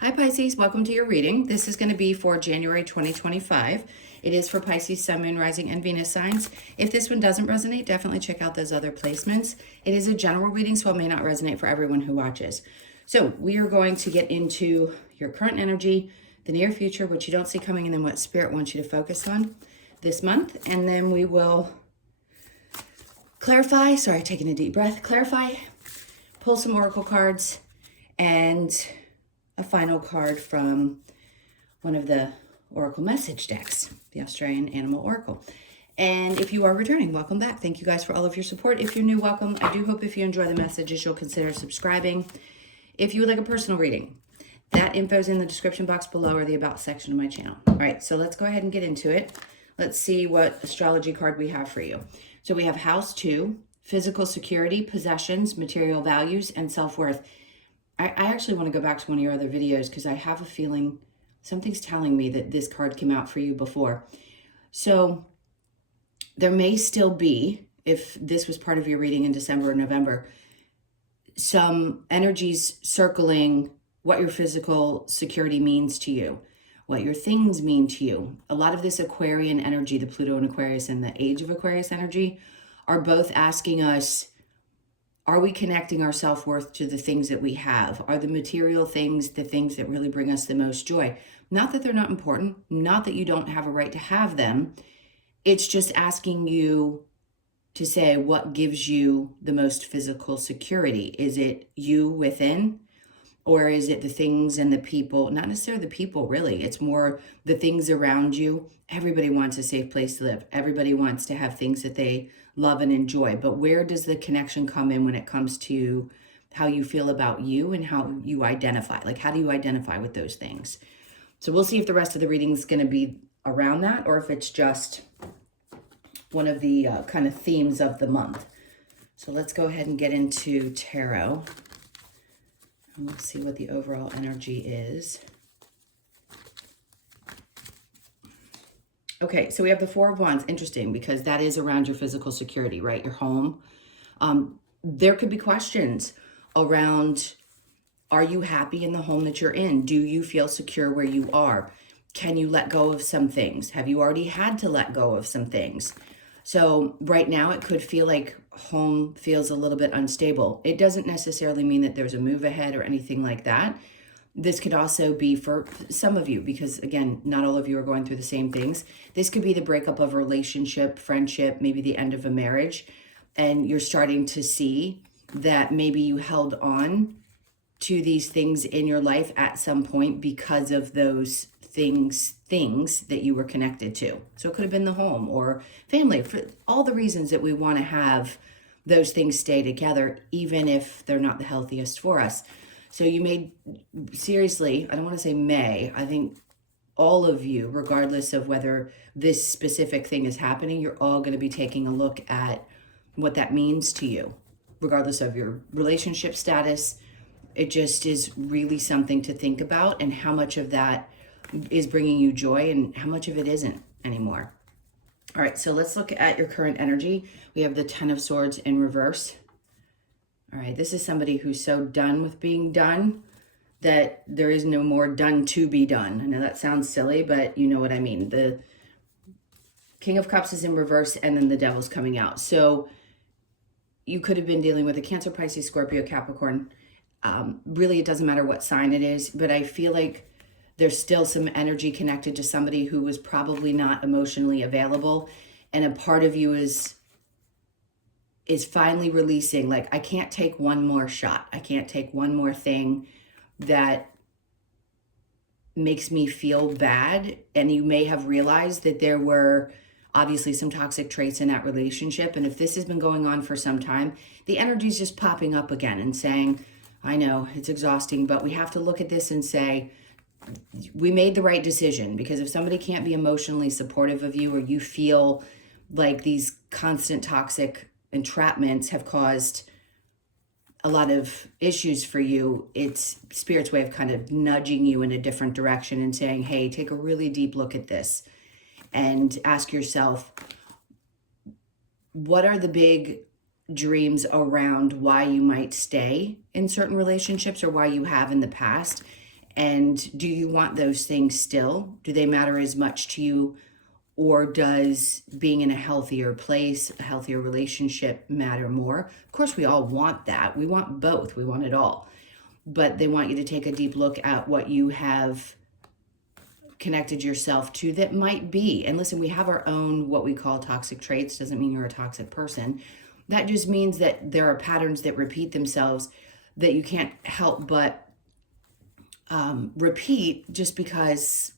Hi Pisces, welcome to your reading. This is going to be for January 2025. It is for Pisces, Sun, Moon, Rising, and Venus signs. If this one doesn't resonate, definitely check out those other placements. It is a general reading, so it may not resonate for everyone who watches. So we are going to get into your current energy, the near future, what you don't see coming, and then what Spirit wants you to focus on this month. And then we will clarify, sorry, taking a deep breath, clarify, pull some oracle cards, and a final card from one of the Oracle message decks, the Australian Animal Oracle. And if you are returning, welcome back. Thank you guys for all of your support. If you're new, welcome. I do hope if you enjoy the messages, you'll consider subscribing. If you would like a personal reading, that info is in the description box below or the About section of my channel. All right, so let's go ahead and get into it. Let's see what astrology card we have for you. So we have House 2, physical security, possessions, material values, and self-worth. I actually want to go back to one of your other videos because I have a feeling something's telling me that this card came out for you before. So there may still be, if this was part of your reading in December or November, some energies circling what your physical security means to you, what your things mean to you. A lot of this Aquarian energy, the Pluto in Aquarius and the Age of Aquarius energy, are both asking us, are we connecting our self-worth to the things that we have? Are the material things the things that really bring us the most joy? Not that they're not important, not that you don't have a right to have them. It's just asking you to say what gives you the most physical security. Is it you within? Or is it the things and the people? Not necessarily the people, really. It's more the things around you. Everybody wants a safe place to live. Everybody wants to have things that they love and enjoy. But where does the connection come in when it comes to how you feel about you and how you identify? Like, how do you identify with those things? So we'll see if the rest of the reading is going to be around that or if it's just one of the kind of themes of the month. So let's go ahead and get into tarot. Let's see what the overall energy is. Okay, so we have the Four of Wands. Interesting, because that is around your physical security, right? Your home. There could be questions around, are you happy in the home that you're in? Do you feel secure where you are? Can you let go of some things? Have you already had to let go of some things? So right now it could feel like home feels a little bit unstable. It doesn't necessarily mean that there's a move ahead or anything like that. This could also be for some of you, because again, not all of you are going through the same things. This could be the breakup of a relationship, friendship, maybe the end of a marriage. And you're starting to see that maybe you held on to these things in your life at some point because of those things that you were connected to. So it could have been the home or family, for all the reasons that we want to have those things stay together, even if they're not the healthiest for us. So you may, seriously, I don't want to say may, I think all of you, regardless of whether this specific thing is happening, you're all going to be taking a look at what that means to you, regardless of your relationship status. It just is really something to think about, and how much of that is bringing you joy and how much of it isn't anymore. All right, so let's look at your current energy. We have the Ten of Swords in reverse. All right, this is somebody who's so done with being done that there is no more done to be done. I know that sounds silly, but you know what I mean. The King of Cups is in reverse, and then the Devil's coming out. So you could have been dealing with a Cancer, Pisces, Scorpio, Capricorn. Really, it doesn't matter what sign it is, but I feel like there's still some energy connected to somebody who was probably not emotionally available. And a part of you is finally releasing, like, I can't take one more shot. I can't take one more thing that makes me feel bad. And you may have realized that there were obviously some toxic traits in that relationship. And if this has been going on for some time, the energy is just popping up again and saying, I know it's exhausting, but we have to look at this and say, we made the right decision. Because if somebody can't be emotionally supportive of you, or you feel like these constant toxic entrapments have caused a lot of issues for you, it's Spirit's way of kind of nudging you in a different direction and saying, hey, take a really deep look at this and ask yourself, what are the big dreams around why you might stay in certain relationships or why you have in the past? And do you want those things still? Do they matter as much to you? Or does being in a healthier place, a healthier relationship matter more? Of course, we all want that. We want both. We want it all. But they want you to take a deep look at what you have connected yourself to that might be. And listen, we have our own what we call toxic traits. Doesn't mean you're a toxic person. That just means that there are patterns that repeat themselves that you can't help but repeat just because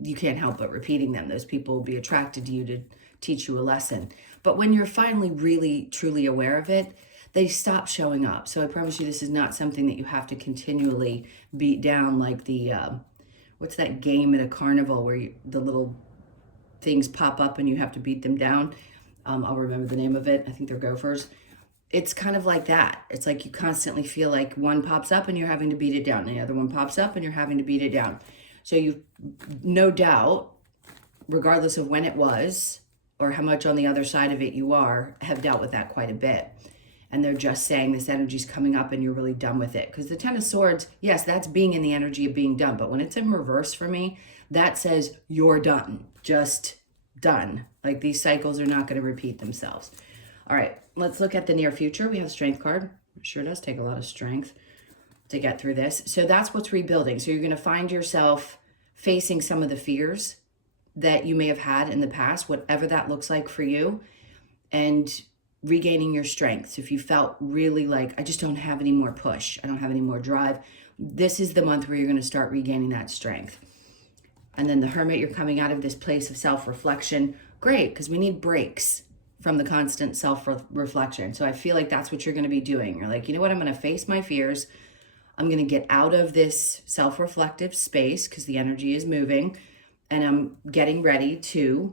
you can't help but repeating them. Those people will be attracted to you to teach you a lesson. But when you're finally really, truly aware of it, they stop showing up. So I promise you, this is not something that you have to continually beat down like the, what's that game at a carnival where the little things pop up and you have to beat them down. I'll remember the name of it. I think they're gophers. It's kind of like that. It's like you constantly feel like one pops up and you're having to beat it down. And the other one pops up and you're having to beat it down. So you, no doubt, regardless of when it was or how much on the other side of it you are, have dealt with that quite a bit. And they're just saying this energy's coming up and you're really done with it. Because the Ten of Swords, yes, that's being in the energy of being done. But when it's in reverse for me, that says you're done. Just done. Like these cycles are not going to repeat themselves. All right, let's look at the near future. We have Strength card. It sure does take a lot of strength to get through this. So that's what's rebuilding. So you're going to find yourself facing some of the fears that you may have had in the past, whatever that looks like for you, and regaining your strength. So if you felt really like, I just don't have any more push, I don't have any more drive, this is the month where you're going to start regaining that strength. And then the Hermit, you're coming out of this place of self-reflection. Great, because we need breaks from the constant self-reflection. So I feel like that's what you're going to be doing. You're like, you know what, I'm going to face my fears. I'm going to get out of this self-reflective space because the energy is moving, and I'm getting ready to,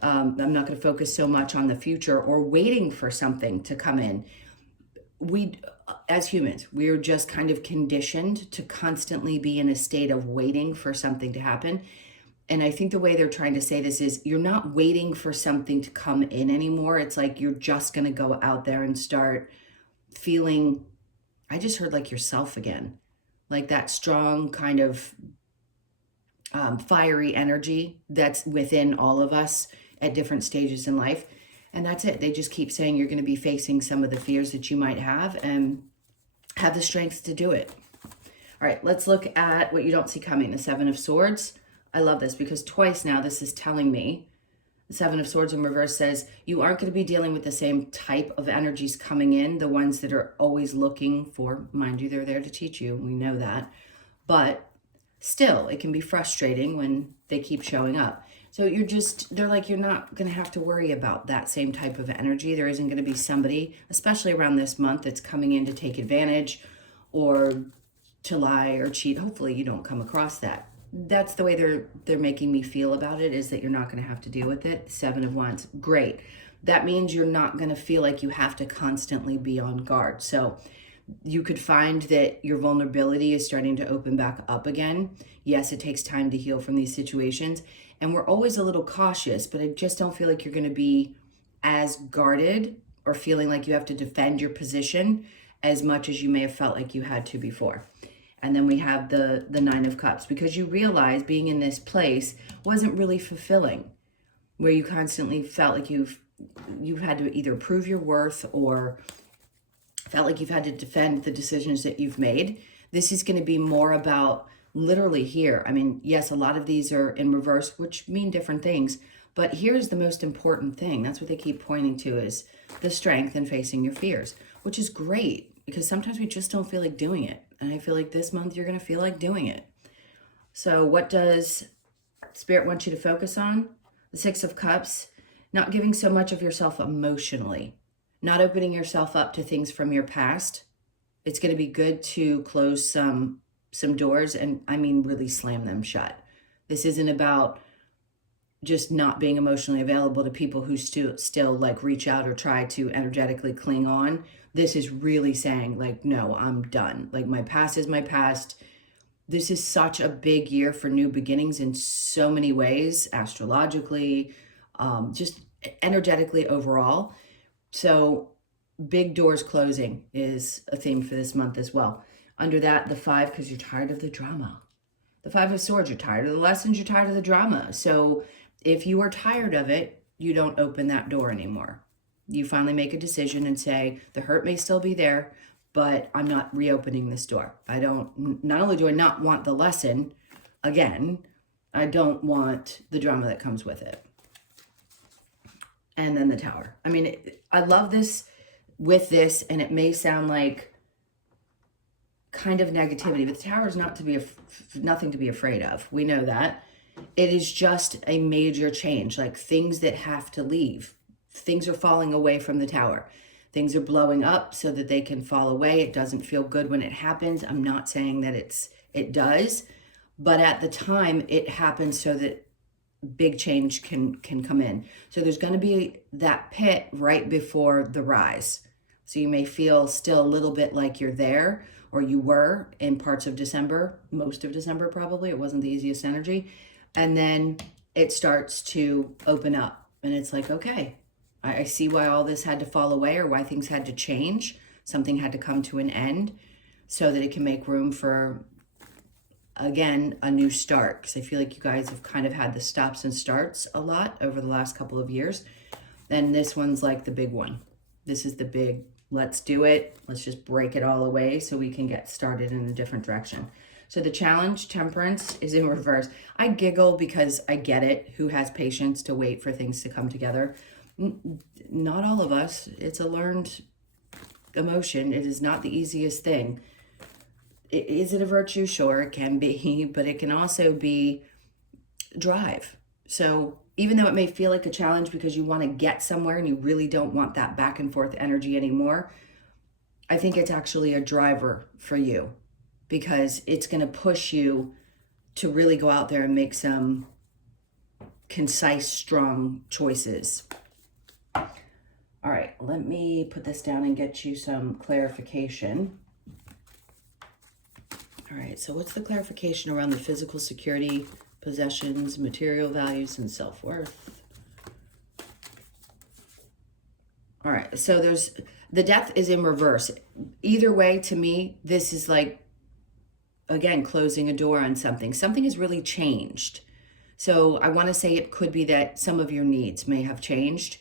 I'm not going to focus so much on the future or waiting for something to come in. We, as humans, we're just kind of conditioned to constantly be in a state of waiting for something to happen. And I think the way they're trying to say this is you're not waiting for something to come in anymore. It's like you're just going to go out there and start feeling, I just heard like yourself again, like that strong kind of fiery energy that's within all of us at different stages in life. And that's it. They just keep saying you're going to be facing some of the fears that you might have and have the strength to do it. All right, let's look at what you don't see coming, the Seven of Swords. I love this because twice now this is telling me, the Seven of Swords in reverse says you aren't going to be dealing with the same type of energies coming in, the ones that are always looking for, mind you, they're there to teach you. We know that. But still, it can be frustrating when they keep showing up. So you're just, they're like, you're not going to have to worry about that same type of energy. There isn't going to be somebody, especially around this month, that's coming in to take advantage or to lie or cheat. Hopefully you don't come across that. That's the way they're making me feel about it, is that you're not going to have to deal with it. Seven of Wands, great. That means you're not going to feel like you have to constantly be on guard. So you could find that your vulnerability is starting to open back up again. Yes, it takes time to heal from these situations. And we're always a little cautious, but I just don't feel like you're going to be as guarded or feeling like you have to defend your position as much as you may have felt like you had to before. And then we have the Nine of Cups, because you realize being in this place wasn't really fulfilling, where you constantly felt like you've had to either prove your worth or felt like you've had to defend the decisions that you've made. This is going to be more about literally here. I mean, yes, a lot of these are in reverse, which mean different things, but here's the most important thing. That's what they keep pointing to, is the strength in facing your fears, which is great because sometimes we just don't feel like doing it. And I feel like this month you're going to feel like doing it. So what does Spirit want you to focus on? The Six of Cups, not giving so much of yourself emotionally, not opening yourself up to things from your past. It's going to be good to close some doors, and I mean really slam them shut. This isn't about just not being emotionally available to people who still like reach out or try to energetically cling on. This is really saying like, no, I'm done. Like my past is my past. This is such a big year for new beginnings in so many ways, astrologically, just energetically overall. So big doors closing is a theme for this month as well. Under that, the 5, because you're tired of the drama. The Five of Swords, you're tired of the lessons, you're tired of the drama. So if you are tired of it, you don't open that door anymore. You finally make a decision and say, the hurt may still be there, but I'm not reopening this door. Not only do I not want the lesson again, I don't want the drama that comes with it. And then the Tower. I mean, I love this with this, and it may sound like kind of negativity, but the Tower is nothing to be afraid of. We know that. It is just a major change, like things that have to leave. Things are falling away from the Tower. Things are blowing up so that they can fall away. It doesn't feel good when it happens. I'm not saying that it does, but at the time it happens so that big change can come in. So there's going to be that pit right before the rise. So you may feel still a little bit like you're there, or you were in parts of December, most of December probably. It wasn't the easiest energy. And then it starts to open up and it's like, okay, I see why all this had to fall away, or why things had to change. Something had to come to an end so that it can make room for, again, a new start. Because I feel like you guys have kind of had the stops and starts a lot over the last couple of years. And this one's like the big one. This is the big, let's do it. Let's just break it all away so we can get started in a different direction. So the challenge, Temperance, is in reverse. I giggle because I get it. Who has patience to wait for things to come together? Not all of us. It's a learned emotion. It is not the easiest thing. Is it a virtue? Sure, it can be, but it can also be drive. So even though it may feel like a challenge because you want to get somewhere and you really don't want that back and forth energy anymore, I think it's actually a driver for you, because it's going to push you to really go out there and make some concise, strong choices. All right, let me put this down and get you some clarification. All right, so what's the clarification around the physical security, possessions, material values, and self-worth? All right, so the Death is in reverse. Either way, to me, this is like, again, closing a door on something. Something has really changed. So I want to say it could be that some of your needs may have changed,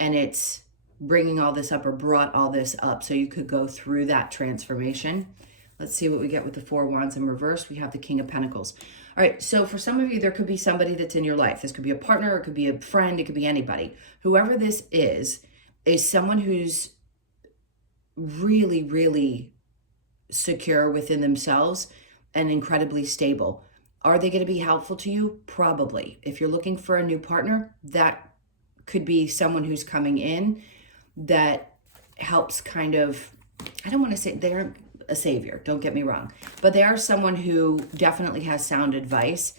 and it's bringing all this up, or brought all this up, so you could go through that transformation. Let's see what we get with the Four Wands in reverse. We have the King of Pentacles. All right, so for some of you, there could be somebody that's in your life. This could be a partner, it could be a friend, it could be anybody. Whoever this is someone who's really, really secure within themselves and incredibly stable. Are they going to be helpful to you? Probably. If you're looking for a new partner, that could be someone who's coming in that helps kind of, I don't want to say they're a savior, don't get me wrong, but they are someone who definitely has sound advice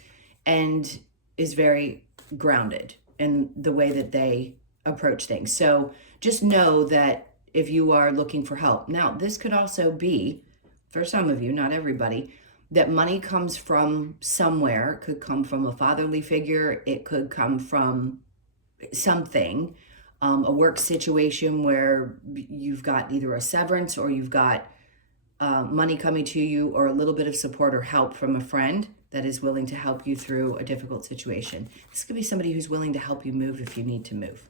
and is very grounded in the way that they approach things. So just know that if you are looking for help. Now, this could also be, for some of you, not everybody, that money comes from somewhere. It could come from a fatherly figure. It could come from something, a work situation where you've got either a severance, or you've got money coming to you, or a little bit of support or help from a friend that is willing to help you through a difficult situation. This could be somebody who's willing to help you move if you need to move.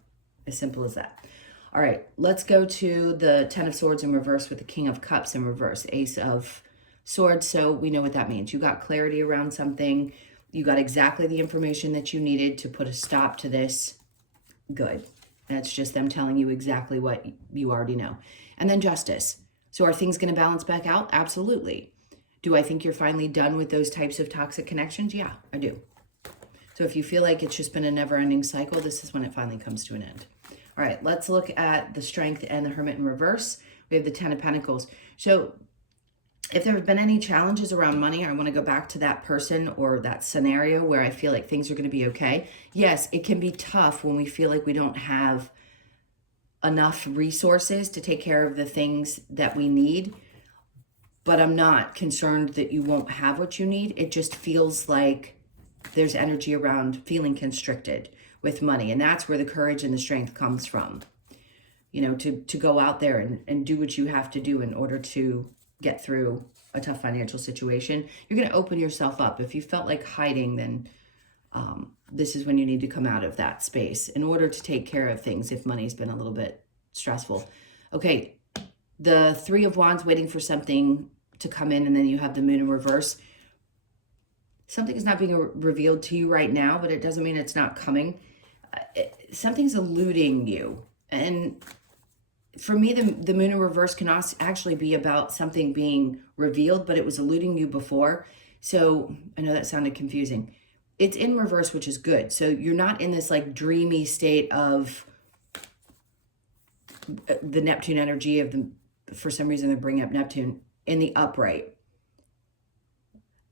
As simple as that. All right, let's go to the Ten of Swords in reverse with the King of Cups in reverse, Ace of Swords. So we know what that means. You got clarity around something. You got exactly the information that you needed to put a stop to this. Good. That's just them telling you exactly what you already know. And then Justice. So are things going to balance back out? Absolutely. Do I think you're finally done with those types of toxic connections? Yeah, I do. So if you feel like it's just been a never-ending cycle, this is when it finally comes to an end. All right, let's look at the Strength and the Hermit in reverse. We have the Ten of Pentacles. So if there have been any challenges around money, I want to go back to that person or that scenario where I feel like things are going to be okay. Yes, it can be tough when we feel like we don't have enough resources to take care of the things that we need, but I'm not concerned that you won't have what you need. It just feels like there's energy around feeling constricted with money, and that's where the courage and the strength comes from. You know, to go out there and do what you have to do in order to get through a tough financial situation, you're going to open yourself up. If you felt like hiding, then this is when you need to come out of that space in order to take care of things if money's been a little bit stressful. Okay, the Three of Wands, waiting for something to come in, and then you have the Moon in reverse. Something is not being revealed to you right now, but it doesn't mean it's not coming. Something's eluding you. And for me, the Moon in reverse can also actually be about something being revealed, but it was eluding you before. So I know that sounded confusing. It's in reverse, which is good. So you're not in this like dreamy state of the Neptune energy of the, for some reason they bring up Neptune in the upright.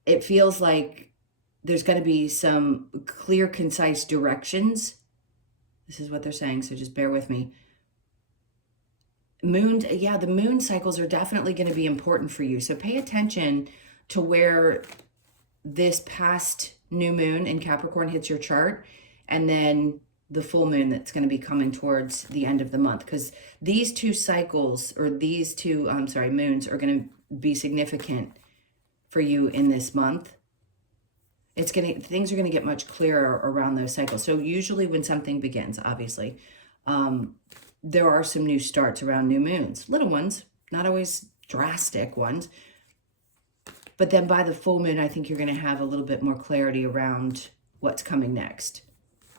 It feels like there's going to be some clear, concise directions. This is what they're saying, so just bear with me. Moon, yeah, the moon cycles are definitely going to be important for you. So pay attention to where this past new moon in Capricorn hits your chart, and then the full moon that's going to be coming towards the end of the month, because these two cycles, or these two, moons are going to be significant for you in this month. Things are going to get much clearer around those cycles. So usually when something begins, obviously, there are some new starts around new moons, little ones, not always drastic ones. But then by the full moon, I think you're going to have a little bit more clarity around what's coming next.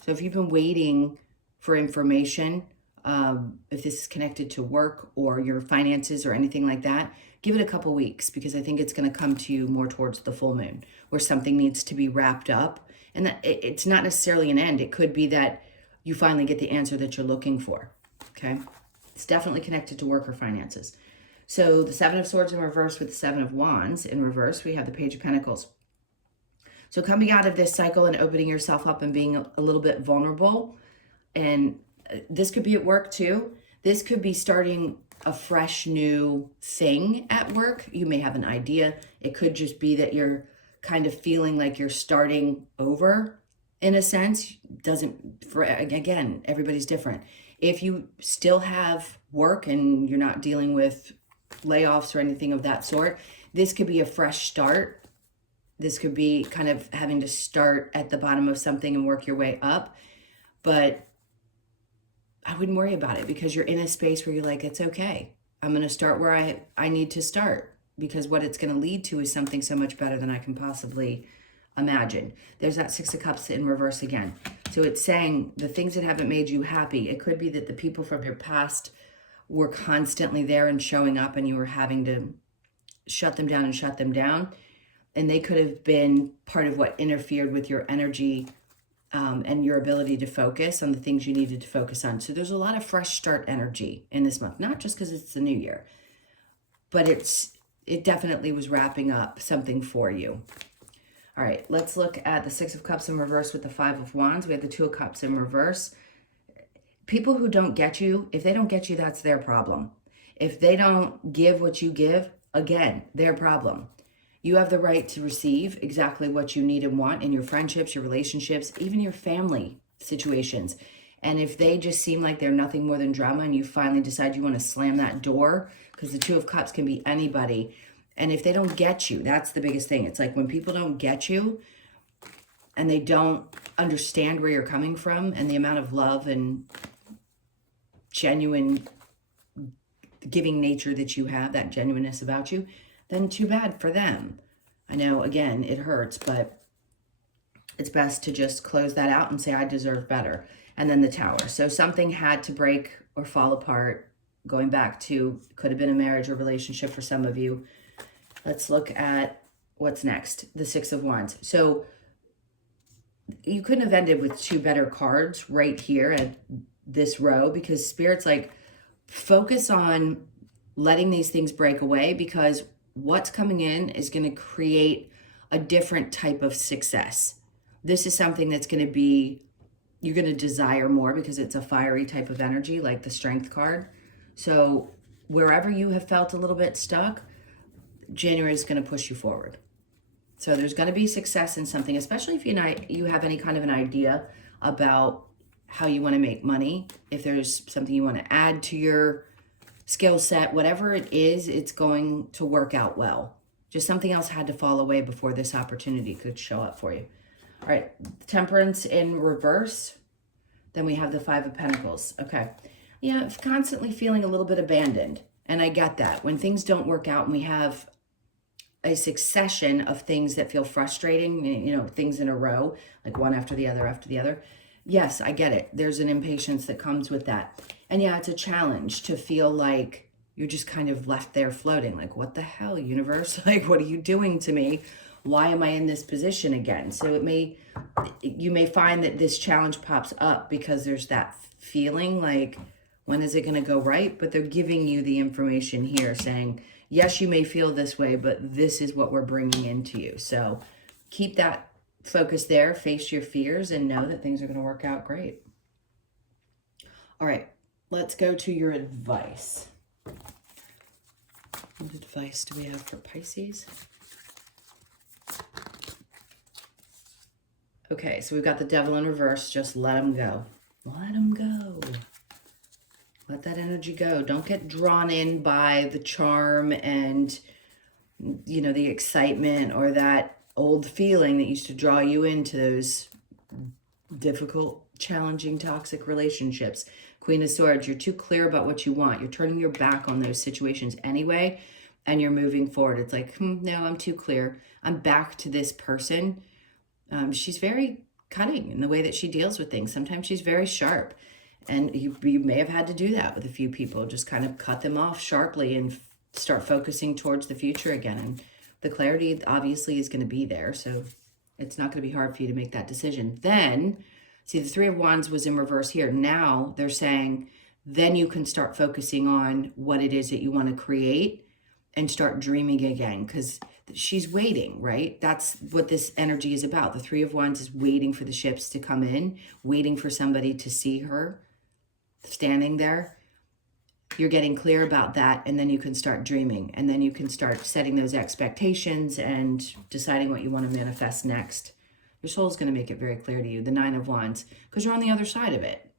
So if you've been waiting for information, if this is connected to work or your finances or anything like that, give it a couple weeks, because I think it's going to come to you more towards the full moon where something needs to be wrapped up. And that it's not necessarily an end. It could be that you finally get the answer that you're looking for. Okay. It's definitely connected to work or finances. So the Seven of Swords in reverse with the Seven of Wands in reverse, we have the Page of Pentacles. So coming out of this cycle and opening yourself up and being a little bit vulnerable, and this could be at work too. This could be starting a fresh new thing at work. You may have an idea. It could just be that you're kind of feeling like you're starting over in a sense. Again, everybody's different. If you still have work and you're not dealing with layoffs or anything of that sort, this could be a fresh start. This could be kind of having to start at the bottom of something and work your way up. But I wouldn't worry about it, because you're in a space where you're like, it's okay. I'm going to start where I need to start, because what it's going to lead to is something so much better than I can possibly imagine. There's that Six of Cups in reverse again. So it's saying the things that haven't made you happy. It could be that the people from your past were constantly there and showing up, and you were having to shut them down. And they could have been part of what interfered with your energy and your ability to focus on the things you needed to focus on. So there's a lot of fresh start energy in this month, not just because it's the new year, but it definitely was wrapping up something for you. All right, let's look at the Six of Cups in reverse with the Five of Wands. We have the Two of Cups in reverse. People who don't get you, if they don't get you, that's their problem. If they don't give what you give, again, their problem. You have the right to receive exactly what you need and want in your friendships, your relationships, even your family situations. And if they just seem like they're nothing more than drama, and you finally decide you want to slam that door, because the Two of Cups can be anybody. And if they don't get you, that's the biggest thing. It's like when people don't get you and they don't understand where you're coming from and the amount of love and genuine giving nature that you have, that genuineness about you, then too bad for them. I know, again, it hurts, but it's best to just close that out and say, I deserve better. And then the Tower. So something had to break or fall apart, going back to, could have been a marriage or relationship for some of you. Let's look at what's next, the Six of Wands. So you couldn't have ended with two better cards right here at this row, because Spirit's like, focus on letting these things break away, because what's coming in is going to create a different type of success. This is something that's going to be, you're going to desire more, because it's a fiery type of energy, like the Strength card. So wherever you have felt a little bit stuck, January is going to push you forward. So there's going to be success in something, especially if you have any kind of an idea about how you want to make money. If there's something you want to add to your skill set, whatever it is, it's going to work out well. Just something else had to fall away before this opportunity could show up for you. All right, Temperance in reverse. Then we have the Five of Pentacles. Okay. Yeah, constantly feeling a little bit abandoned. And I get that. When things don't work out and we have a succession of things that feel frustrating, you know, things in a row, like one after the other. Yes, I get it. There's an impatience that comes with that. And yeah, it's a challenge to feel like you're just kind of left there floating. Like, what the hell, universe? Like, what are you doing to me? Why am I in this position again? So you may find that this challenge pops up because there's that feeling like, when is it going to go right? But they're giving you the information here saying, yes, you may feel this way, but this is what we're bringing into you. So keep that focus there, face your fears, and know that things are going to work out great. All right, let's go to your advice. What advice do we have for Pisces? Okay, so we've got the Devil in reverse. Just let him go. Let him go. Let that energy go. Don't get drawn in by the charm and, you know, the excitement or that old feeling that used to draw you into those difficult, challenging, toxic relationships. Queen of Swords, you're too clear about what you want. You're turning your back on those situations anyway, and you're moving forward. It's like, no, I'm too clear. I'm back to this person. She's very cutting in the way that she deals with things. Sometimes she's very sharp. And you may have had to do that with a few people, just kind of cut them off sharply and start focusing towards the future again. And the clarity obviously is going to be there. So it's not going to be hard for you to make that decision. Then, see, the Three of Wands was in reverse here. Now they're saying, then you can start focusing on what it is that you want to create and start dreaming again, because she's waiting, right? That's what this energy is about. The Three of Wands is waiting for the ships to come in, waiting for somebody to see her standing there. You're getting clear about that, and then you can start dreaming, and then you can start setting those expectations and deciding what you want to manifest next. Your soul's going to make it very clear to you, the Nine of Wands, because you're on the other side of it,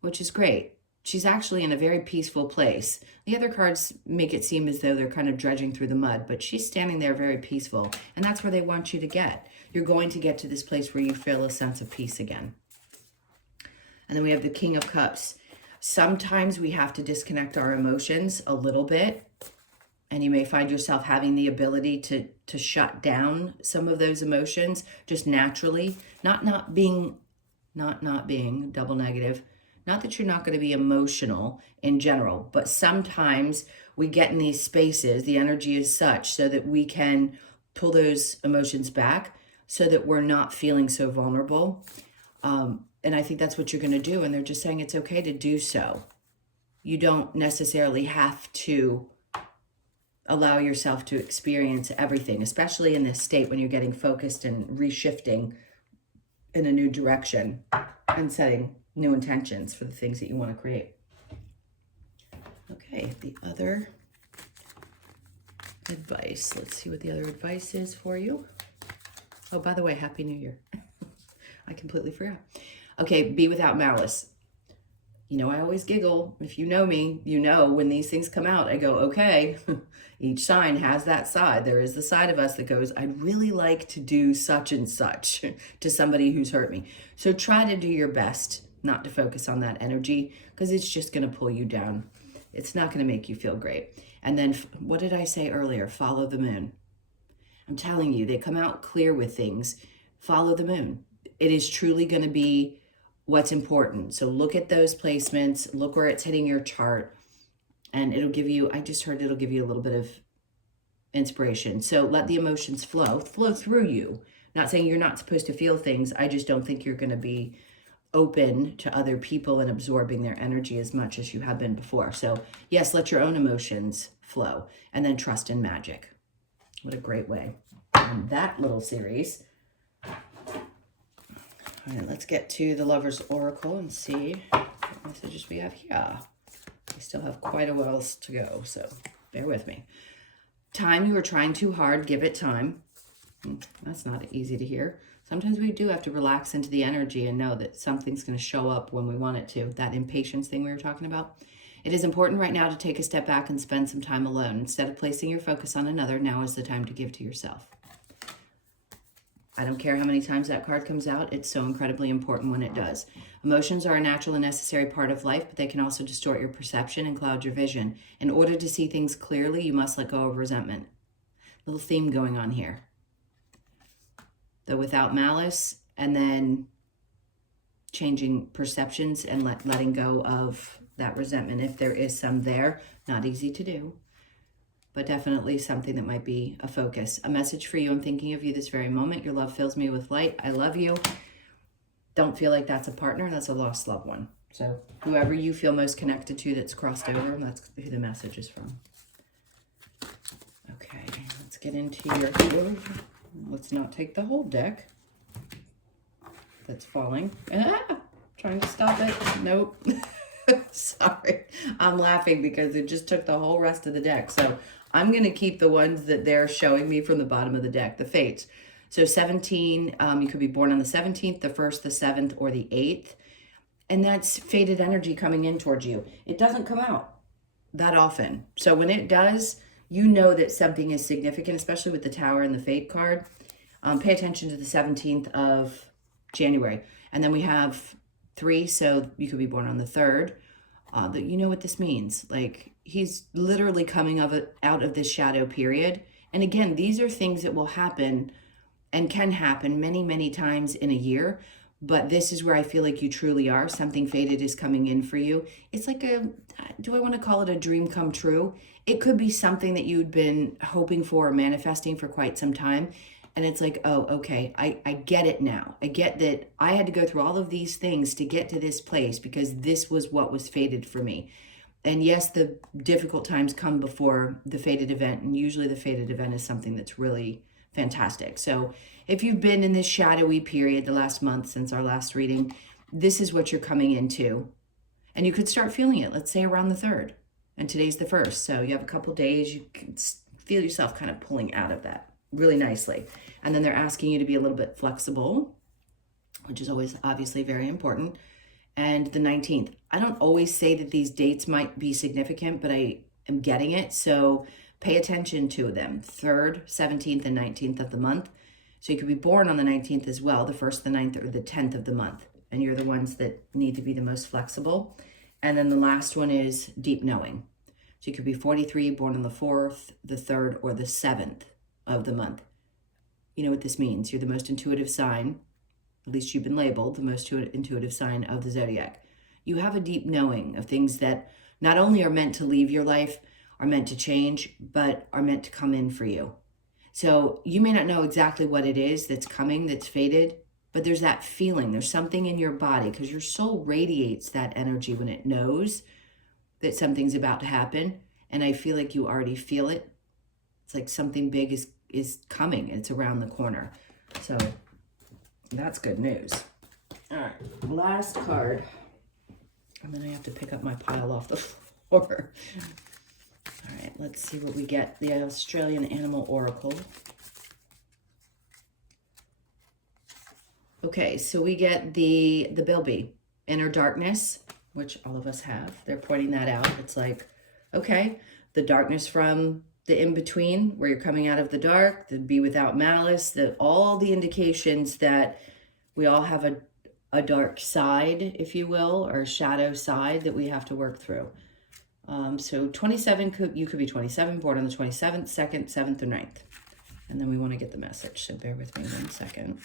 which is great. She's actually in a very peaceful place. The other cards make it seem as though they're kind of dredging through the mud, but she's standing there very peaceful, and that's where they want you to get. You're going to get to this place where you feel a sense of peace again. And then we have the King of Cups. Sometimes we have to disconnect our emotions a little bit, and you may find yourself having the ability to shut down some of those emotions just naturally. Not being double negative. Not that you're not going to be emotional in general, but sometimes we get in these spaces, the energy is such so that we can pull those emotions back so that we're not feeling so vulnerable. And I think that's what you're going to do. And they're just saying it's okay to do so. You don't necessarily have to allow yourself to experience everything, especially in this state when you're getting focused and reshifting in a new direction and setting new intentions for the things that you want to create. Okay, the other advice. Let's see what the other advice is for you. Oh, by the way, Happy New Year. I completely forgot. Okay, be without malice. You know, I always giggle. If you know me, you know when these things come out, I go, okay, each sign has that side. There is the side of us that goes, I'd really like to do such and such to somebody who's hurt me. So try to do your best not to focus on that energy, because it's just going to pull you down. It's not going to make you feel great. And then, what did I say earlier? Follow the moon. I'm telling you, they come out clear with things. Follow the moon. It is truly going to be what's important. So look at those placements, look where it's hitting your chart, and it'll give you, I just heard it'll give you a little bit of inspiration. So let the emotions flow through you. Not saying you're not supposed to feel things. I just don't think you're going to be open to other people and absorbing their energy as much as you have been before. So yes, let your own emotions flow, and then trust in magic. What a great way. And that little series. All right, let's get to the Lover's Oracle and see what messages we have here. We still have quite a while to go, so bear with me. Time, you are trying too hard, give it time. That's not easy to hear. Sometimes we do have to relax into the energy and know that something's going to show up when we want it to. That impatience thing we were talking about. It is important right now to take a step back and spend some time alone. Instead of placing your focus on another, now is the time to give to yourself. I don't care how many times that card comes out. It's so incredibly important when it does. Emotions are a natural and necessary part of life, but they can also distort your perception and cloud your vision. In order to see things clearly, you must let go of resentment. Little theme going on here. The without malice, and then changing perceptions and letting go of that resentment. If there is some there, not easy to do, but definitely something that might be a focus. A message for you: I'm thinking of you this very moment. Your love fills me with light. I love you. Don't feel like that's a partner. That's a lost loved one. So whoever you feel most connected to that's crossed over, that's who the message is from. Okay, let's get into your... Let's not take the whole deck. That's falling. Trying to stop it. Nope. Sorry. I'm laughing because it just took the whole rest of the deck. So I'm going to keep the ones that they're showing me from the bottom of the deck, the fates. So 17, you could be born on the 17th, the 1st, the 7th, or the 8th. And that's fated energy coming in towards you. It doesn't come out that often. So when it does, you know that something is significant, especially with the Tower and the Fate card. Pay attention to the 17th of January. And then we have 3, so you could be born on the 3rd. You know what this means. Like, he's literally coming out of this shadow period. And again, these are things that will happen and can happen many, many times in a year. But this is where I feel like you truly are. Something fated is coming in for you. It's like do I want to call it a dream come true? It could be something that you'd been hoping for or manifesting for quite some time. And it's like, oh, okay, I get it now. I get that I had to go through all of these things to get to this place because this was what was fated for me. And yes, the difficult times come before the fated event. And usually the fated event is something that's really fantastic. So if you've been in this shadowy period the last month since our last reading, this is what you're coming into. And you could start feeling it, let's say around the 3rd. And today's the 1st. So you have a couple days, you can feel yourself kind of pulling out of that really nicely. And then they're asking you to be a little bit flexible, which is always obviously very important. And the 19th. I don't always say that these dates might be significant, but I am getting it. So pay attention to them. 3rd, 17th, and 19th of the month. So you could be born on the 19th as well, the 1st, the 9th, or the 10th of the month. And you're the ones that need to be the most flexible. And then the last one is deep knowing. So you could be 43, born on the 4th, the 3rd, or the 7th of the month. You know what this means. You're the most intuitive sign, at least you've been labeled the most intuitive sign of the zodiac. You have a deep knowing of things that not only are meant to leave your life, are meant to change, but are meant to come in for you. So you may not know exactly what it is that's coming, that's fated, but there's that feeling. There's something in your body because your soul radiates that energy when it knows that something's about to happen. And I feel like you already feel it. It's like something big is coming. It's around the corner. So that's good news. All right, last card. And then I have to pick up my pile off the floor. All right, let's see what we get. The Australian Animal Oracle. Okay, so we get the Bilby, Inner Darkness, which all of us have. They're pointing that out. It's like, okay, the darkness from the in-between, where you're coming out of the dark, the be without malice, all the indications that we all have a dark side, if you will, or a shadow side that we have to work through. So 27, you could be 27, born on the 27th, 2nd, 7th, or 9th. And then we want to get the message, so bear with me 1 second.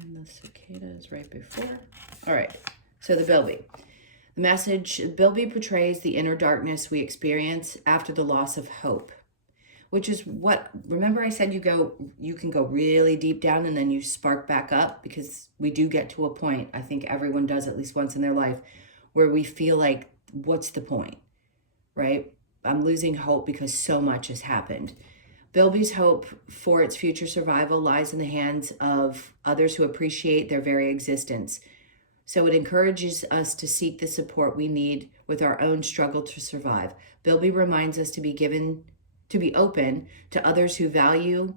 And the cicada is right before. All right, so the Bilby. The message, Bilby portrays the inner darkness we experience after the loss of hope, which is what, remember I said you can go really deep down and then you spark back up, because we do get to a point, I think everyone does at least once in their life, where we feel like, what's the point, right? I'm losing hope because so much has happened. Bilby's hope for its future survival lies in the hands of others who appreciate their very existence. So it encourages us to seek the support we need with our own struggle to survive. Bilby reminds us to be open to others who value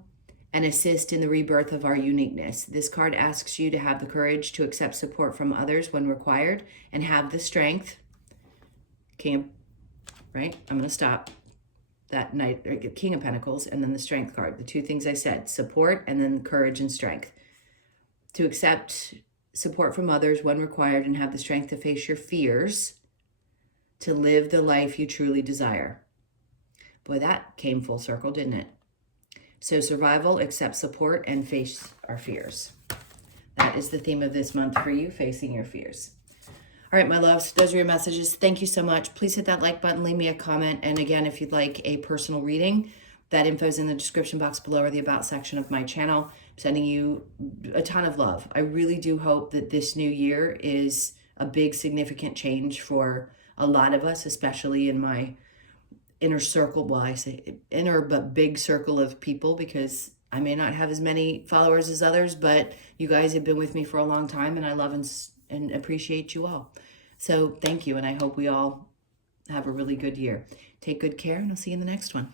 and assist in the rebirth of our uniqueness. This card asks you to have the courage to accept support from others when required and have the strength. Right? I'm going to stop. That Knight, King of Pentacles, and then the Strength card. The two things I said, support and then courage and strength. To accept support from others when required and have the strength to face your fears, to live the life you truly desire. Boy, that came full circle, didn't it? So survival, accept support, and face our fears. That is the theme of this month for you, facing your fears. All right, my loves, those are your messages. Thank you so much. Please hit that like button, leave me a comment. And again, if you'd like a personal reading, that info is in the description box below or the About section of my channel. I'm sending you a ton of love. I really do hope that this new year is a big, significant change for a lot of us, especially in my inner circle. Well, I say inner, but big circle of people, because I may not have as many followers as others, but you guys have been with me for a long time, and I love and appreciate you all. So thank you, and I hope we all have a really good year. Take good care, and I'll see you in the next one.